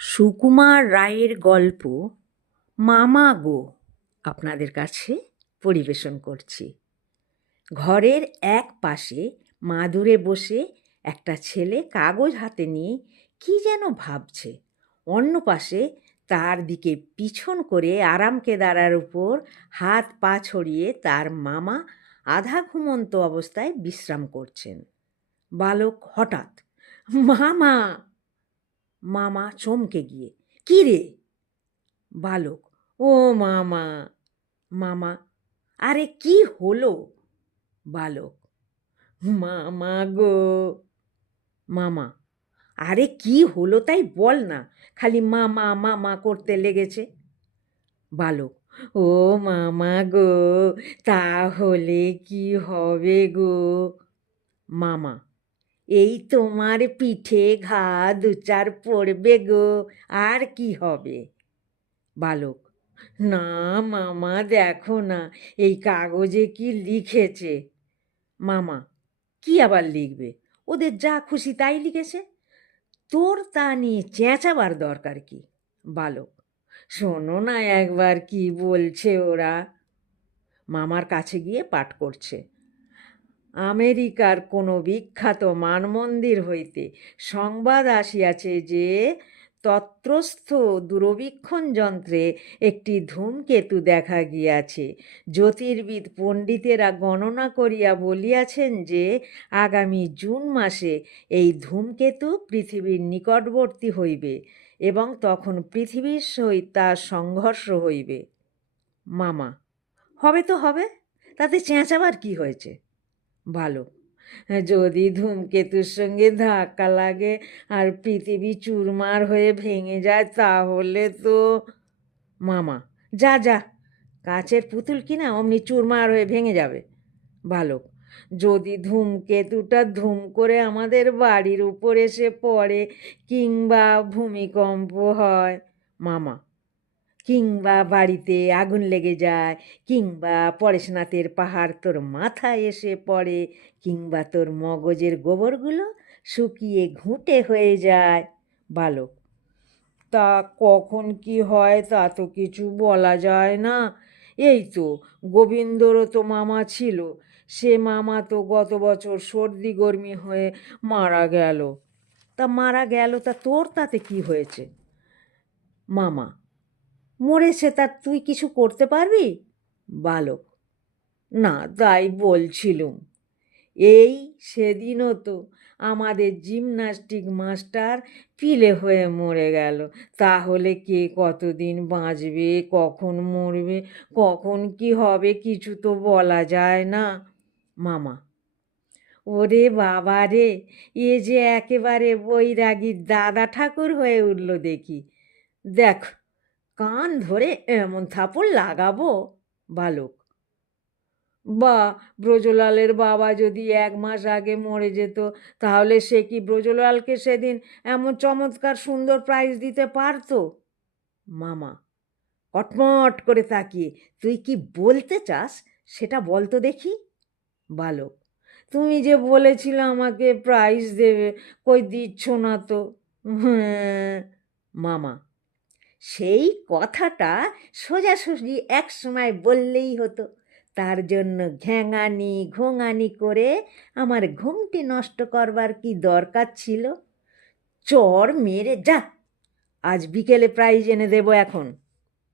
সুকুমার রায়ের গল্প মামা গো আপনাদের কাছে পরিবেশন করছি। ঘরের এক পাশে মাদুরে বসে একটা ছেলে কাগজ হাতে নিয়ে কি যেন ভাবছে, অন্য পাশে তার দিকে পিছন করে আরাম কেদারার উপর হাত পা ছড়িয়ে তার মামা আধা ঘুমন্ত অবস্থায় বিশ্রাম করছেন। বালক হঠাৎ মামা, মামা চমকে গিয়ে, কি রে? বালক, ও মামা। মামা, আরে কি হলো? বালক, মামা গো। মামা, আরে কি হলো তাই বল না, খালি মামা মামা করতে লেগেছে। বালক, ও মামা গো, তাহলে কি হবে গো? মামা, এই তোমার পিঠে ঘা দু চার পড়বে গো, আর কি হবে? বালক, না মামা, দেখো না এই কাগজে কি লিখেছে। মামা, কি আবার লিখবে? ওদের যা খুশি তাই লিখেছে, তোর তা নিয়ে চেঁচাবার দরকার কি? বালক, শোনো না একবার কি বলছে ওরা। মামার কাছে গিয়ে পাঠ করছে। আমেরিকার কোনো বিখ্যাত মানমন্দির হইতে সংবাদ আসিয়াছে যে তত্রস্থ দূরবীক্ষণ যন্ত্রে একটি ধূমকেতু দেখা গিয়াছে। জ্যোতির্বিদ পণ্ডিতেরা গণনা করিয়া বলিয়াছেন যে আগামী জুন মাসে এই ধূমকেতু পৃথিবীর নিকটবর্তী হইবে এবং তখন পৃথিবীর সহিত তার সংঘর্ষ হইবে। মামা, হবে তো হবে, তাতে চেঁচাবার কি হয়েছে? ভালো, যদি ধূমকেতুর সঙ্গে ধাক্কা লাগে আর পৃথিবী চুরমার হয়ে ভেঙে যায় তাহলে তো। মামা, যা যা, কাচের পুতুল কিনা অমনি চুরমার হয়ে ভেঙে যাবে। বালক, যদি ধূমকেতুটা ধুম করে আমাদের বাড়ির উপর এসে পড়ে কিংবা ভূমিকম্প হয়। মামা, কিংবা বাড়িতে আগুন লেগে যায়, কিংবা পরেশনাথের পাহাড় তোর মাথায় এসে পড়ে, কিংবা তোর মগজের গোবরগুলো শুকিয়ে ঘুঁটে হয়ে যায়। বালক, তা কখন কি হয় তা তো কিছু বলা যায় না। এই তো গোবিন্দরও তো মামা ছিল, সে মামা তো গত বছর সর্দি গরমি হয়ে মারা গেল। তা মারা গেল, তা তোর তাতে কি হয়েছে? মামা, মরেছে, তা তুই কিছু করতে পারবি? বালক, না তাই বলছিলুম। এই সেদিনও তো আমাদের জিমন্যাস্টিক মাস্টার পিলে হয়ে মরে গেল। তাহলে কে কতদিন বাঁচবে, কখন মরবে, কখন কি হবে কিছু তো বলা যায় না। মামা, ওরে বাবা রে, এ যে একেবারে বৈরাগী দাদা ঠাকুর হয়ে উঠল দেখি। দেখ, কান ধরে এমন থাপড় লাগাবো। বালক, বা ব্রজলালের বাবা যদি 1 মাস আগে মরে যেত তাহলে সে কি ব্রজলালকে সেদিন এমন চমৎকার সুন্দর প্রাইজ দিতে পারতো? মামা, কটমট করে তাকিয়ে, তুই কি বলতে চাস সেটা বলতো দেখি। বালক, তুমি যে বলেছিলে আমাকে প্রাইজ দেবে, কই দিচ্ছ না তো। হ্যাঁ। মামা, সেই কথাটা সোজাসুজি এক সময় বললেই হতো, তার জন্য ঘ্যাঙানি ঘোঙানি করে আমার ঘুমটি নষ্ট করবার কি দরকার ছিল? চর মেরে যা, আজ বিকেলে প্রাইজ এনে দেবো এখন।